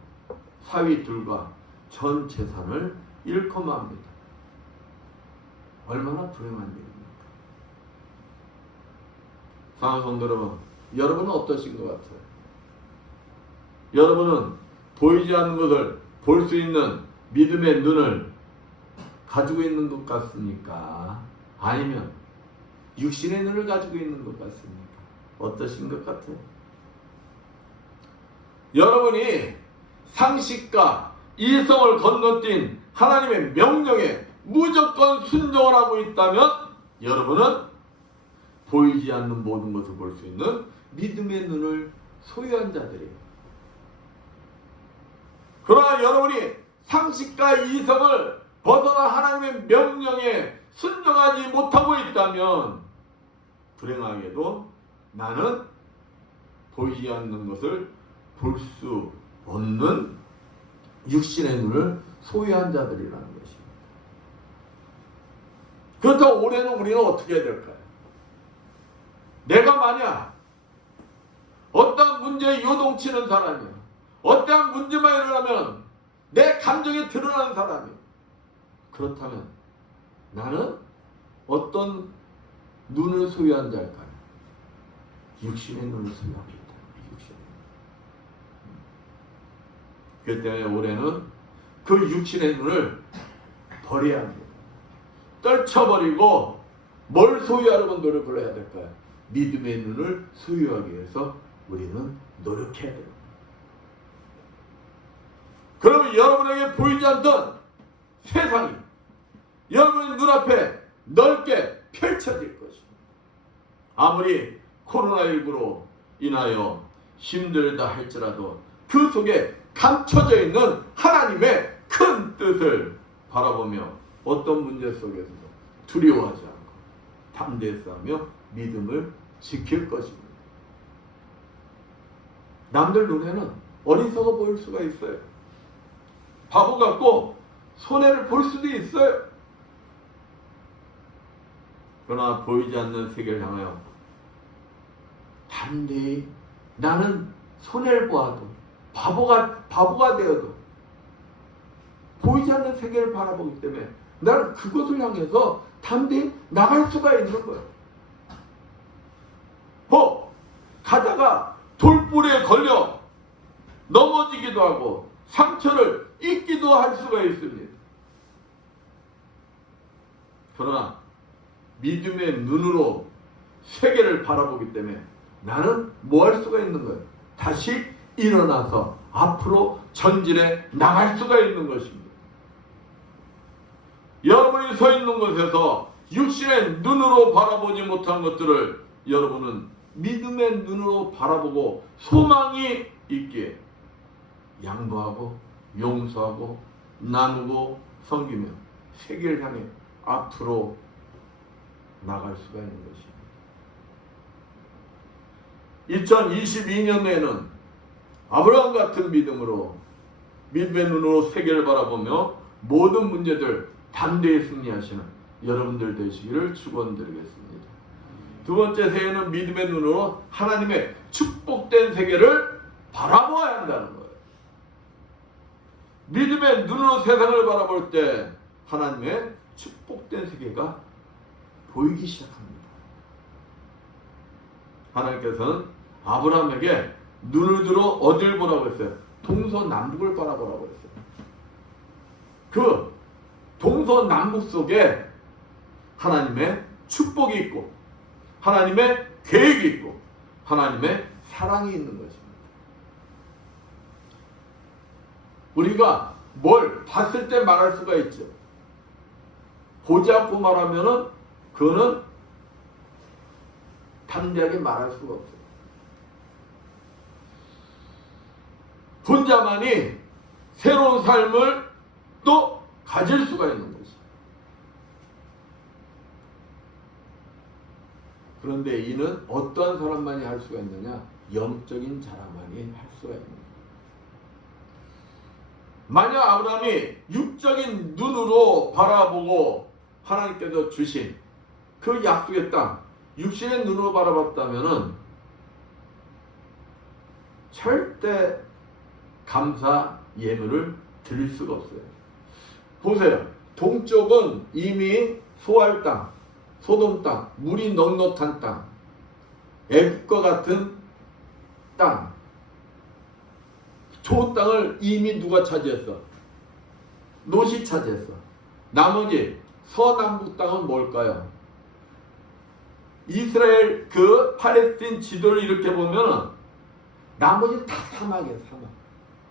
사위 둘과 전 재산을 잃고 맙니다. 얼마나 불행한 일입니까? 사랑하는 성도 여러분, 여러분은 어떠신 것 같아요? 여러분은 보이지 않는 것을 볼 수 있는 믿음의 눈을 가지고 있는 것 같습니까? 아니면 육신의 눈을 가지고 있는 것 같습니까? 어떠신 것 같아요? 여러분이 상식과 이성을 건너뛴 하나님의 명령에 무조건 순종을 하고 있다면 여러분은 보이지 않는 모든 것을 볼 수 있는 믿음의 눈을 소유한 자들이에요. 그러나 여러분이 상식과 이성을 벗어나 하나님의 명령에 순종하지 못하고 있다면 불행하게도 나는 보이지 않는 것을 볼 수 없는 육신의 눈을 소유한 자들이라는 것입니다. 그렇다고 올해는 우리는 어떻게 해야 될까요? 내가 만약 어떠한 문제에 요동치는 사람이야, 어떠한 문제만 일어나면 내 감정이 드러나는 사람이야, 그렇다면 나는 어떤 눈을 소유한 자일까요? 육신의 눈을 소유하고 있다. 육신의 눈. 그렇기 때문에 올해는 그 육신의 눈을 버려야 합니다. 떨쳐버리고 뭘 소유하려고 노력을 해야 될까요? 믿음의 눈을 소유하기 위해서 우리는 노력해야 됩니다. 그러면 여러분에게 보이지 않던 세상이 여러분의 눈앞에 넓게 펼쳐질 것입니다. 아무리 코로나19로 인하여 힘들다 할지라도 그 속에 감춰져 있는 하나님의 큰 뜻을 바라보며 어떤 문제 속에서도 두려워하지 않고 담대히 싸우며 믿음을 지킬 것입니다. 남들 눈에는 어리석어 보일 수가 있어요. 바보 같고 손해를 볼 수도 있어요. 그러나 보이지 않는 세계를 향하여 담대히 나는 손해를 보아도 바보가 되어도 보이지 않는 세계를 바라보기 때문에 나는 그것을 향해서 담대히 나갈 수가 있는 거예요. 가다가 돌불에 걸려 넘어지기도 하고 상처를 입기도 할 수가 있습니다. 그러나 믿음의 눈으로 세계를 바라보기 때문에 나는 뭐 할 수가 있는 거예요? 다시 일어나서 앞으로 전진해 나갈 수가 있는 것입니다. 여러분이 서 있는 곳에서 육신의 눈으로 바라보지 못한 것들을 여러분은 믿음의 눈으로 바라보고 소망이 있기에 양보하고 용서하고 나누고 섬기며 세계를 향해 앞으로 나갈 수가 있는 것입니다. 2022년에는 아브라함 같은 믿음으로 믿음의 눈으로 세계를 바라보며 모든 문제들 담대히 승리하시는 여러분들 되시기를 축원드리겠습니다. 두 번째 새해는 믿음의 눈으로 하나님의 축복된 세계를 바라보아야 한다는 거예요. 믿음의 눈으로 세상을 바라볼 때 하나님의 축복된 세계가 보이기 시작합니다. 하나님께서는 아브라함에게 눈을 들어 어딜 보라고 했어요? 동서남북을 바라보라고 했어요. 그 동서남북 속에 하나님의 축복이 있고 하나님의 계획이 있고 하나님의 사랑이 있는 것입니다. 우리가 뭘 봤을 때 말할 수가 있죠. 보지 않고 말하면은 그거는 담대하게 말할 수가 없어요. 본 자만이 새로운 삶을 또 가질 수가 있는 거죠. 그런데 이는 어떠한 사람만이 할 수가 있느냐? 영적인 자라만이 할 수가 있는 거예요. 만약 아브라함이 육적인 눈으로 바라보고 하나님께서 주신 그 약속의 땅, 육신의 눈으로 바라봤다면은 절대 감사 예물을 드릴 수가 없어요. 보세요. 동쪽은 이미 소알 땅, 소돔 땅, 물이 넉넉한 땅, 애국과 같은 땅, 저 땅을 이미 누가 차지했어? 롯이 차지했어. 나머지 서남북 땅은 뭘까요? 이스라엘 그 팔레스틴 지도를 이렇게 보면 나머지는 다 사막이에요. 사막.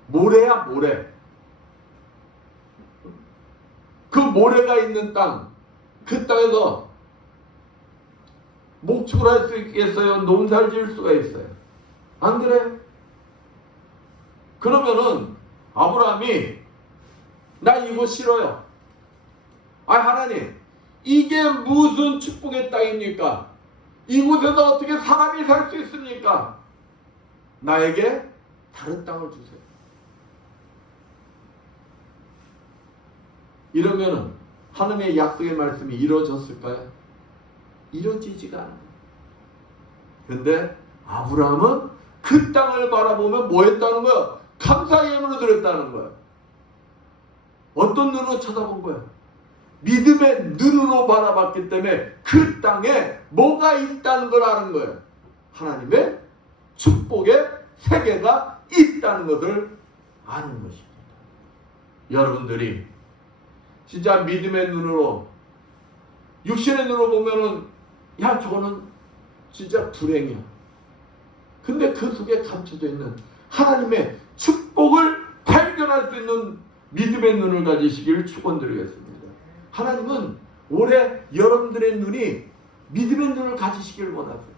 모래야 모래. 그 모래가 있는 땅, 그 땅에서 목축을 할 수 있겠어요? 농사를 지을 수가 있어요. 안 그래? 그러면은 아브라함이 나 이거 싫어요. 하나님, 이게 무슨 축복의 땅입니까? 이곳에서 어떻게 사람이 살 수 있습니까? 나에게 다른 땅을 주세요. 이러면은 하나님의 약속의 말씀이 이루어졌을까요? 이루어지지가 않아요. 그런데 아브라함은 그 땅을 바라보면 뭐 했다는 거야? 감사 예물을 드렸다는 거야. 어떤 눈으로 쳐다본 거야? 믿음의 눈으로 바라봤기 때문에 그 땅에 뭐가 있다는 걸 아는 거예요. 하나님의 축복의 세계가 있다는 것을 아는 것입니다. 여러분들이 진짜 믿음의 눈으로, 육신의 눈으로 보면은 야 저거는 진짜 불행이야. 근데 그 속에 감춰져 있는 하나님의 축복을 발견할 수 있는 믿음의 눈을 가지시길 축원드리겠습니다. 하나님은 올해 여러분들의 눈이 믿음의 눈을 가지시길 원하세요.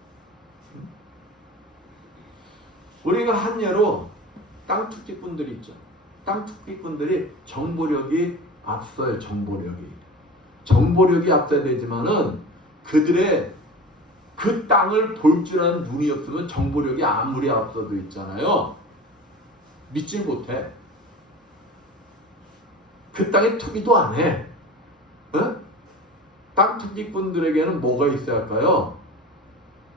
우리가 한 예로 땅 투기꾼들이 있죠. 땅 투기꾼들이 정보력이 앞서요. 정보력이 앞서야 되지만은 그들의 그 땅을 볼 줄 아는 눈이 없으면 정보력이 아무리 앞서도 있잖아요. 믿질 못해. 그 땅에 투기도 안 해. 어? 땅 투기꾼들에게는 뭐가 있어야 할까요?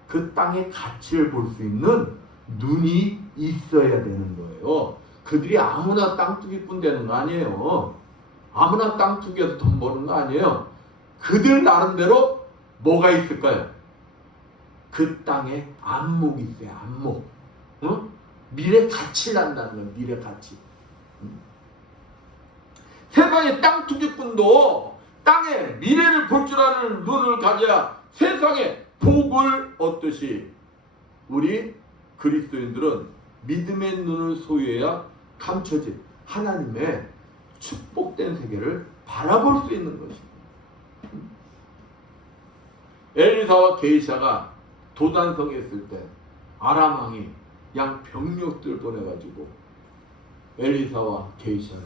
그 땅의 가치를 볼 수 있는 눈이 있어야 되는 거예요. 그들이 아무나 땅 투기꾼 되는 거 아니에요. 아무나 땅 투기해서 돈 버는 거 아니에요. 그들 나름대로 뭐가 있을까요? 그 땅에 안목이 있어요. 안목. 어? 미래 가치를 안다는 거예요. 미래 가치. 세상의 땅 투기꾼도 땅의 미래를 볼 줄 아는 눈을 가져야 세상의 복을 얻듯이 우리 그리스도인들은 믿음의 눈을 소유해야 감춰진 하나님의 축복된 세계를 바라볼 수 있는 것입니다. 엘리사와 게이샤가 도단성에 있을 때 아람 왕이 양 병력들 보내가지고 엘리사와 게이샤를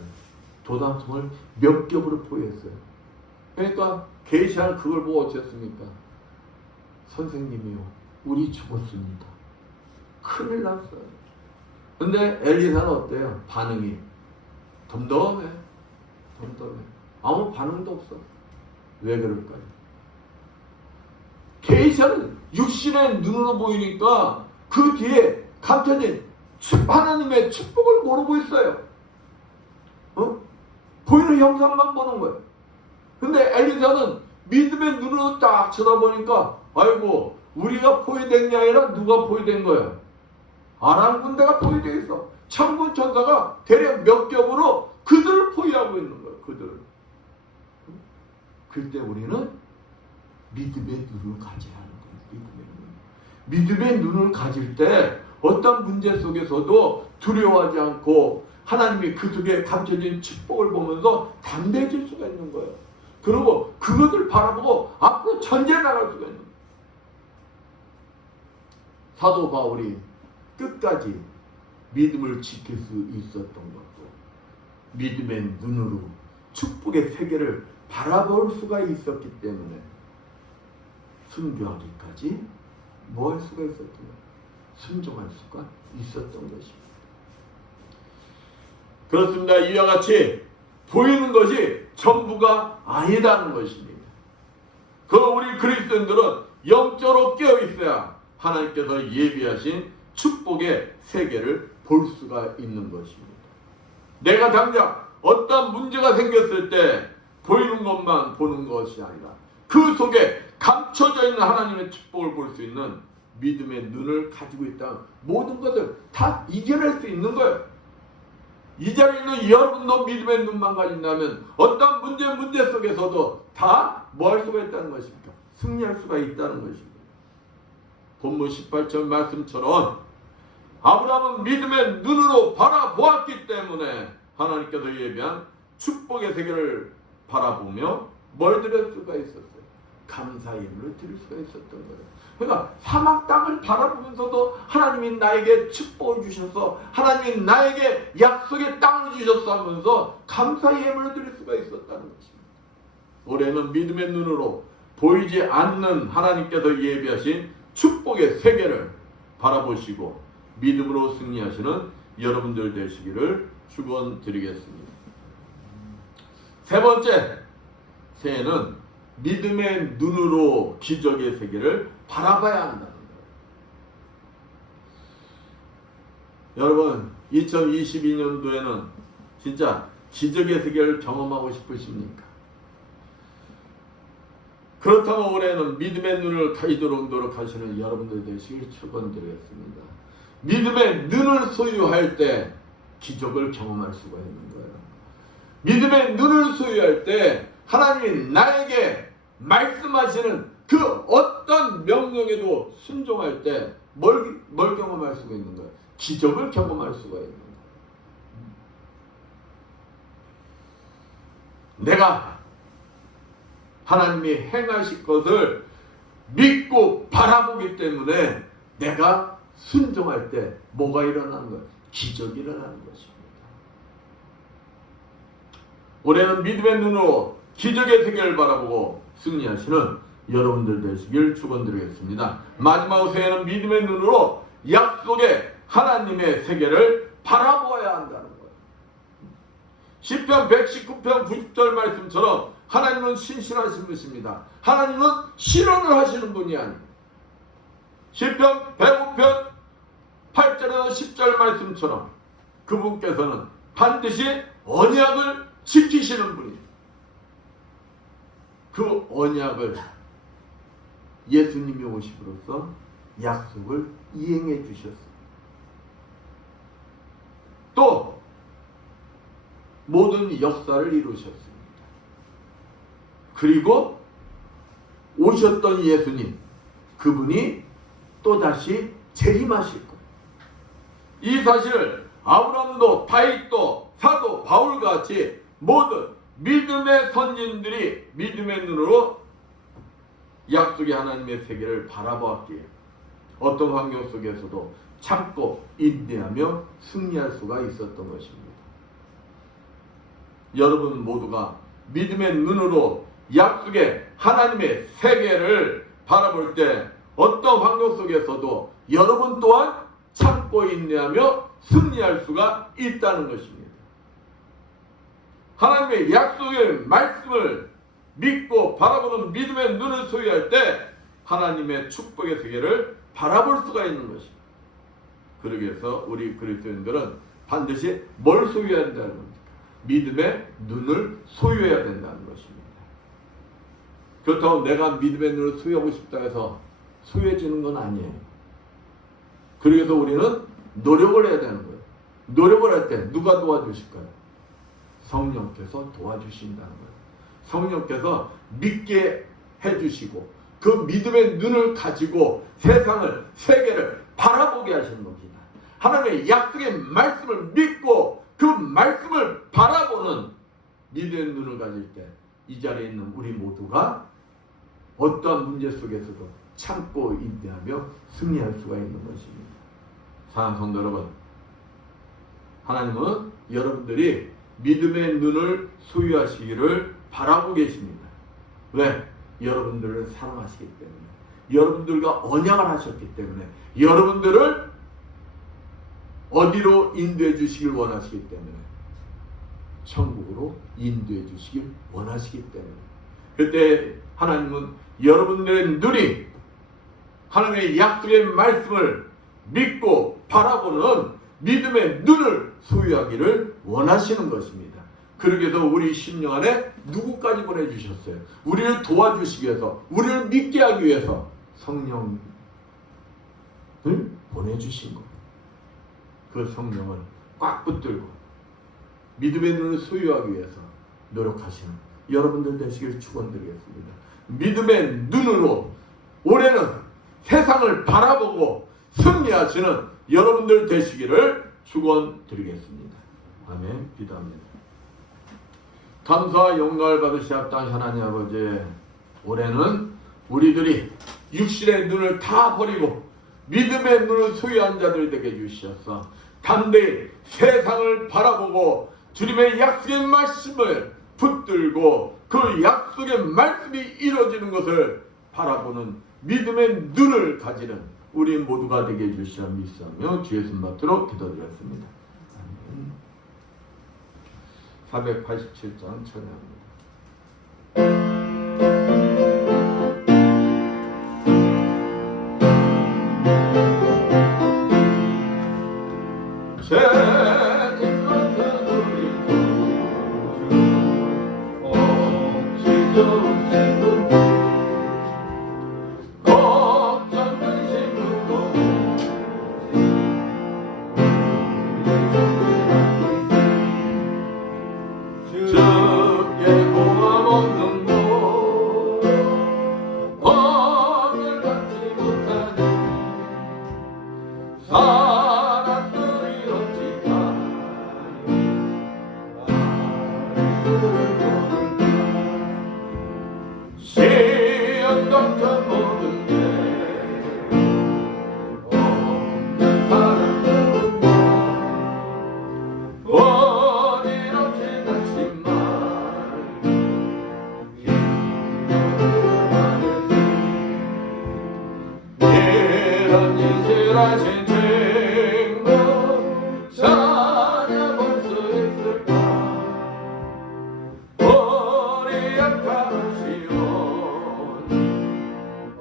도단성을 몇 겹으로 포위했어요. 그러니까 게이샤는 그걸 보고 어쨌습니까? 선생님이요, 우리 죽었습니다. 큰일 났어요. 근데 엘리사는 어때요? 반응이 덤덤해. 아무 반응도 없어. 왜 그럴까요? 게이샤는 육신의 눈으로 보이니까 그 뒤에 감춰진 하나님의 축복을 모르고 있어요. 보이는 형상만 보는 거예요. 근데 엘리사는 믿음의 눈으로 딱 쳐다보니까 아이고 우리가 포위된 게 아니라 누가 포위된 거예요? 아람 군대가 포위되어 있어. 천군 천사가 대략 몇 겹으로 그들을 포위하고 있는 거예요. 그들을. 그때 우리는 믿음의 눈을 가져야 하는 거예요. 믿음의 눈을 가질 때 어떤 문제 속에서도 두려워하지 않고 하나님이 그 속에 감춰진 축복을 보면서 담대해질 수가 있는 거예요. 그리고 그것을 바라보고 앞으로 전진해 나갈 수가 있는 거예요. 사도 바울이 끝까지 믿음을 지킬 수 있었던 것도 믿음의 눈으로 축복의 세계를 바라볼 수가 있었기 때문에 순교하기까지 뭐 할 수가 있었던 거예요? 순종할 수가 있었던 것입니다. 그렇습니다. 이와 같이 보이는 것이 전부가 아니다는 것입니다. 그 우리 그리스도인들은 영적으로 깨어 있어야 하나님께서 예비하신 축복의 세계를 볼 수가 있는 것입니다. 내가 당장 어떤 문제가 생겼을 때 보이는 것만 보는 것이 아니라 그 속에 감춰져 있는 하나님의 축복을 볼 수 있는 믿음의 눈을 가지고 있다면 모든 것을 다 이겨낼 수 있는 거예요. 이 자리에 있는 여러분도 믿음의 눈만 가진다면 어떤 문제 속에서도 다 뭐 할 수가 있다는 것입니까? 승리할 수가 있다는 것입니다. 본문 18절 말씀처럼 아브라함은 믿음의 눈으로 바라보았기 때문에 하나님께서 예비한 축복의 세계를 바라보며 뭘 드릴 수가 있었어요? 감사의 예물을 드릴 수가 있었던 거예요. 그러니까 사막 땅을 바라보면서도 하나님이 나에게 축복을 주셔서 하나님이 나에게 약속의 땅을 주셨어 하면서 감사의 예물을 드릴 수가 있었다는 것입니다. 올해는 믿음의 눈으로 보이지 않는 하나님께서 예비하신 축복의 세계를 바라보시고 믿음으로 승리하시는 여러분들 되시기를 축원드리겠습니다. 세 번째, 새해는 믿음의 눈으로 기적의 세계를 바라봐야 한다는 거예요. 여러분, 2022년도에는 진짜 기적의 세계를 경험하고 싶으십니까? 그렇다면 올해는 믿음의 눈을 가지도록 노력하시는 여러분들 되시길 축원드리겠습니다. 믿음의 눈을 소유할 때 기적을 경험할 수가 있는 거예요. 믿음의 눈을 소유할 때 하나님이 나에게 말씀하시는 그 어떤 명령에도 순종할 때 뭘 경험할 수가 있는 거예요? 기적을 경험할 수가 있는 거예요. 내가 하나님이 행하실 것을 믿고 바라보기 때문에 내가 순종할 때 뭐가 일어나는 거예요? 기적이 일어나는 것입니다. 올해는 믿음의 눈으로 기적의 세계를 바라보고 승리하시는 여러분들 되시길 축원드리겠습니다. 마지막 새해는 믿음의 눈으로 약속의 하나님의 세계를 바라보아야 한다는 거예요. 시편 119편 90절 말씀처럼 하나님은 신실하신 분이십니다. 하나님은 실언을 하시는 분이 아닙니다. 시편 105편 8절에서 10절 말씀처럼 그분께서는 반드시 언약을 지키시는 분이에요. 그 언약을 예수님이 오심으로써 약속을 이행해 주셨습니다. 또 모든 역사를 이루셨습니다. 그리고 오셨던 예수님, 그분이 또다시 재림하실 거예요. 이 사실을 아브라함도 다윗도 사도 바울같이 모든 믿음의 선진들이 믿음의 눈으로 약속의 하나님의 세계를 바라보았기에 어떤 환경 속에서도 참고 인내하며 승리할 수가 있었던 것입니다. 여러분 모두가 믿음의 눈으로 약속의 하나님의 세계를 바라볼 때 어떤 환경 속에서도 여러분 또한 참고 인내하며 승리할 수가 있다는 것입니다. 하나님의 약속의 말씀을 믿고 바라보는 믿음의 눈을 소유할 때 하나님의 축복의 세계를 바라볼 수가 있는 것입니다. 그러기 위해서 우리 그리스도인들은 반드시 뭘 소유해야 된다는 겁니까? 믿음의 눈을 소유해야 된다는 것입니다. 그렇다고 내가 믿음의 눈을 소유하고 싶다 해서 소유해지는 건 아니에요. 그래서 우리는 노력을 해야 되는 거예요. 노력을 할 때 누가 도와주실까요? 성령께서 도와주신다는 거예요. 성령께서 믿게 해주시고 그 믿음의 눈을 가지고 세상을, 세계를 바라보게 하시는 겁니다. 하나님의 약속의 말씀을 믿고 그 말씀을 바라보는 믿음의 눈을 가질 때 이 자리에 있는 우리 모두가 어떠한 문제 속에서도 참고 인내하며 승리할 수가 있는 것입니다. 사랑하는 성도 여러분, 하나님은 여러분들이 믿음의 눈을 소유하시기를 바라고 계십니다. 왜? 여러분들을 사랑하시기 때문에, 여러분들과 언약을 하셨기 때문에, 여러분들을 어디로 인도해 주시길 원하시기 때문에, 천국으로 인도해 주시길 원하시기 때문에, 그때 하나님은 여러분들의 눈이 하나님의 약속의 말씀을 믿고 바라보는 믿음의 눈을 소유하기를 원하시는 것입니다. 그러기 위해서 우리 심령 안에 누구까지 보내주셨어요? 우리를 도와주시기 위해서, 우리를 믿게 하기 위해서 성령을 보내주신 거예요. 그 성령을 꽉 붙들고 믿음의 눈을 소유하기 위해서 노력하시는 여러분들 되시길 축원드리겠습니다. 믿음의 눈으로 올해는 세상을 바라보고 승리하시는 여러분들 되시기를 축원드리겠습니다. 아멘. 기도합니다. 감사와 영광을 받으시옵다 하나님 아버지, 올해는 우리들이 육신의 눈을 다 버리고 믿음의 눈을 소유한 자들이 되게 해주셔서 담대히 세상을 바라보고 주님의 약속의 말씀을 붙들고 그 약속의 말씀이 이루어지는 것을 바라보는 믿음의 눈을 가지는 우리 모두가 되게 해주시라 믿사며 주의 손 받도록 기도드렸습니다. 아멘. 487장 찬양합니다.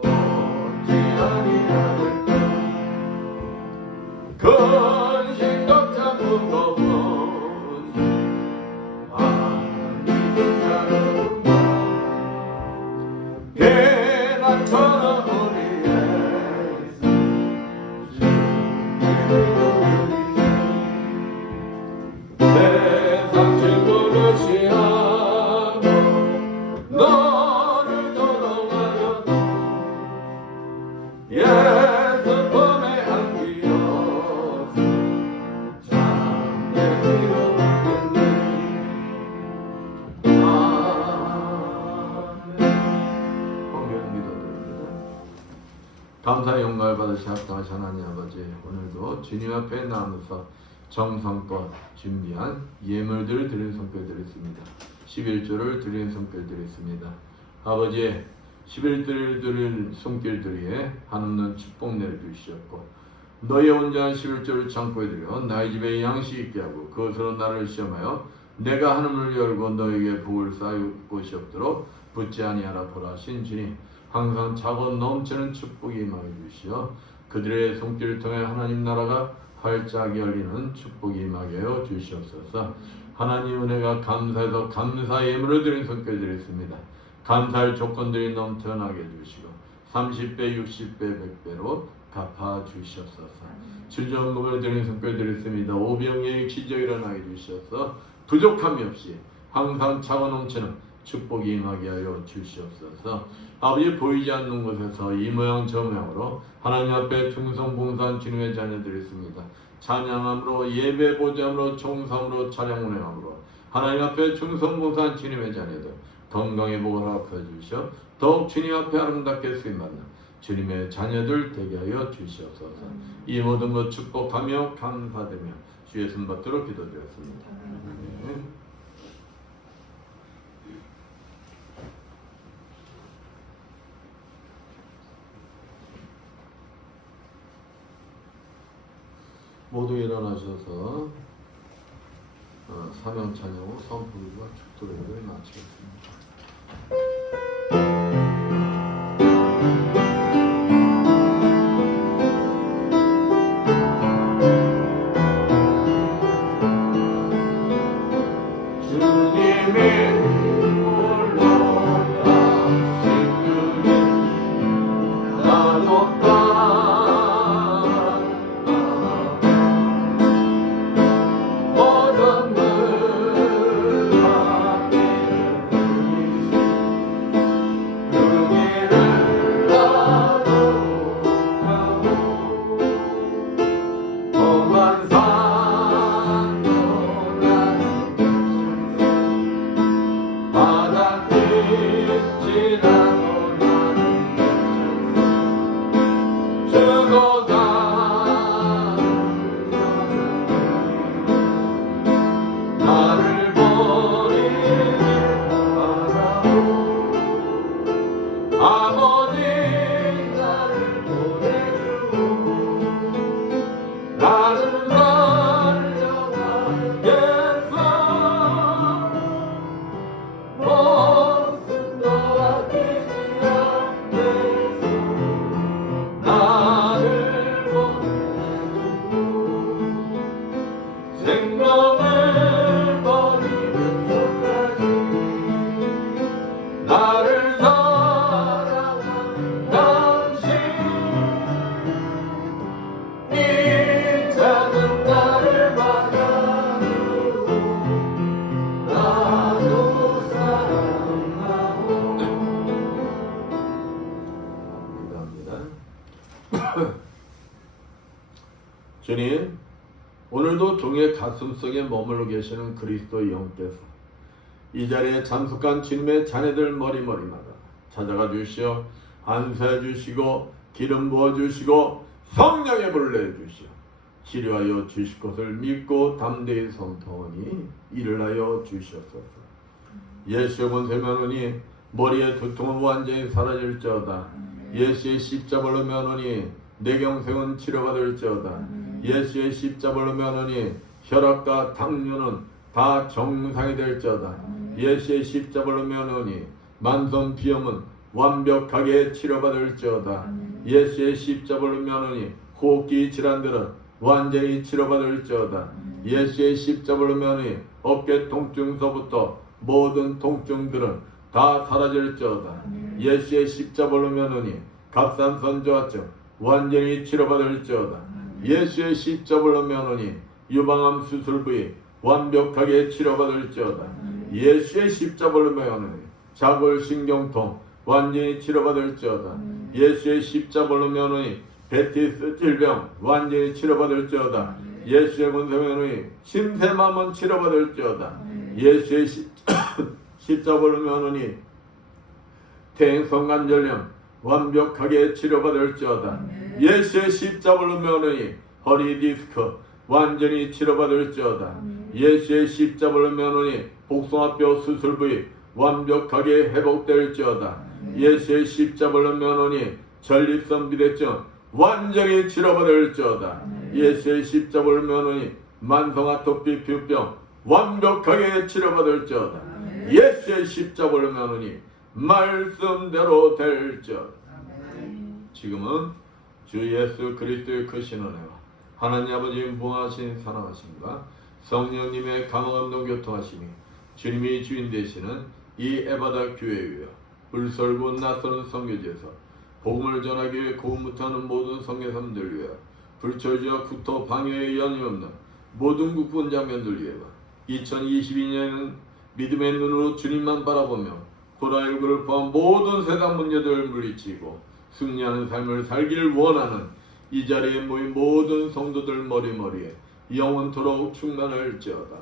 어찌 아니하겠다. 근심걱정 무거운 아니든 다른가 계란처럼 우리 예수 세상 친구를 시하고 너를 돌아가려도 예수 품에 안기어 잠에 들어갔네. 아멘. honger은 기도드립니다. 감사 영광을 받으시 합당하신 하나님 아버지, 오늘도 주님 앞에 나아서 정성껏 준비한 예물들을 드리는 손길 드렸습니다. 11조를 드리는 손길 드렸습니다. 아버지, 11조를 드리는 손길들이에 한없는 축복 내려주시었고 너의 온전한 11조를 창고에 들여 나의 집에 양식 있게 하고 그것으로 나를 시험하여 내가 하늘을 열고 너에게 복을 쌓을 곳이 없도록 붙지 아니하라 보라 하신 주님, 항상 차고 넘치는 축복이 임하여 주시어 그들의 손길을 통해 하나님 나라가 활짝 열리는 축복이 임하게 하여 주시옵소서. 하나님 은혜가 감사해서 감사 예물을 드린 손길 드렸습니다. 감사할 조건들이 넘쳐나게 해주시고 30배, 60배, 100배로 갚아 주시옵소서. 주전금을 드린 손길 드렸습니다. 오병이의 기적이 일어나게 주시옵소서. 부족함이 없이 항상 차고 넘치는 축복이 임하게 하여 주시옵소서. 아버지, 보이지 않는 곳에서 이 모양 저 모양으로 하나님 앞에 충성봉사한 주님의 자녀들이 있습니다. 찬양함으로 예배 보좌함으로 총성으로 찬양 운행함으로 하나님 앞에 충성봉사한 주님의 자녀들 건강의 복을 허락해 주시어 더욱 주님 앞에 아름답게 쓰임받는 주님의 자녀들 되게 하여 주시옵소서. 이 모든 것 축복하며 감사드리며 주의 손 받도록 기도드렸습니다. 아멘. 모두 일어나셔서 사명 찬양 후 선포기와 축도를 마치겠습니다. 주님, 오늘도 종의 가슴속에 머물러 계시는 그리스도의 영께서 이 자리에 참석한 주님의 자녀들 머리머리마다 찾아가 주시어 안수해 주시고 기름 부어 주시고 성령의 불을 내주시어 치료하여 주실 것을 믿고 담대히 선포하니 이를 하여 주시옵소서. 예수의 권세면허니 머리의 두통은 완전히 사라질지어다. 예수의 십자벌로 면허니 뇌경색은 치료받을지어다. 예수의 십자벌로 면허니 혈압과 당뇨는 다 정상이 될지어다. 예수의 십자벌로 면허니 만성 비염은 완벽하게 치료받을지어다. 예수의 십자가를 면하니 호흡기 질환들은 완전히 치료받을지어다. 예수의 십자가를 면하니 어깨 통증서부터 모든 통증들은 다 사라질지어다. 예수의 십자가를 면하니 갑상선 저하증 완전히 치료받을지어다. 예수의 십자가를 면하니 유방암 수술 부위 완벽하게 치료받을지어다. 예수의 십자가를 면하니 자골신경통 완전히 치료받을지어다. 예수의 십자가를 면하니 베티스 질병 완전히 치료받을지어다. 예수의 권세 면하니 심세마몬 치료받을지어다. 예수의 십자가를 면하니 태행성관절염 완벽하게 치료받을지어다. 예수의 십자가를 면하니 허리 디스크 완전히 치료받을지어다. 예수의 십자가를 면하니 복숭아뼈 수술 부위 완벽하게 회복될지어다. 예수의 십자가를 면하니 전립선 비대증 완전히 치료받을지어다. 예수의 십자가를 면하니 만성 아토피 피부병 완벽하게 치료받을지어다. 예수의 십자가를 면하니 말씀대로 될지어다. 지금은 주 예수 그리스도의 크신 은혜와 하나님 아버지의 무한하신 사랑하심과 성령님의 감화감동 교통하심이 주님이 주인 되시는 이 에바다 교회 위에 불설고 낯서는 선교지에서 복음을 전하기 위해 고군무타하는 모든 선교사님들 위해 불철주와 구토 방해의 연이 없는 모든 국군 장면들 위해 2022년에는 믿음의 눈으로 주님만 바라보며 코로나19를 포함 모든 세상 문제들을 물리치고 승리하는 삶을 살기를 원하는 이 자리에 모인 모든 성도들 머리머리에 영원토록 충만할지어다.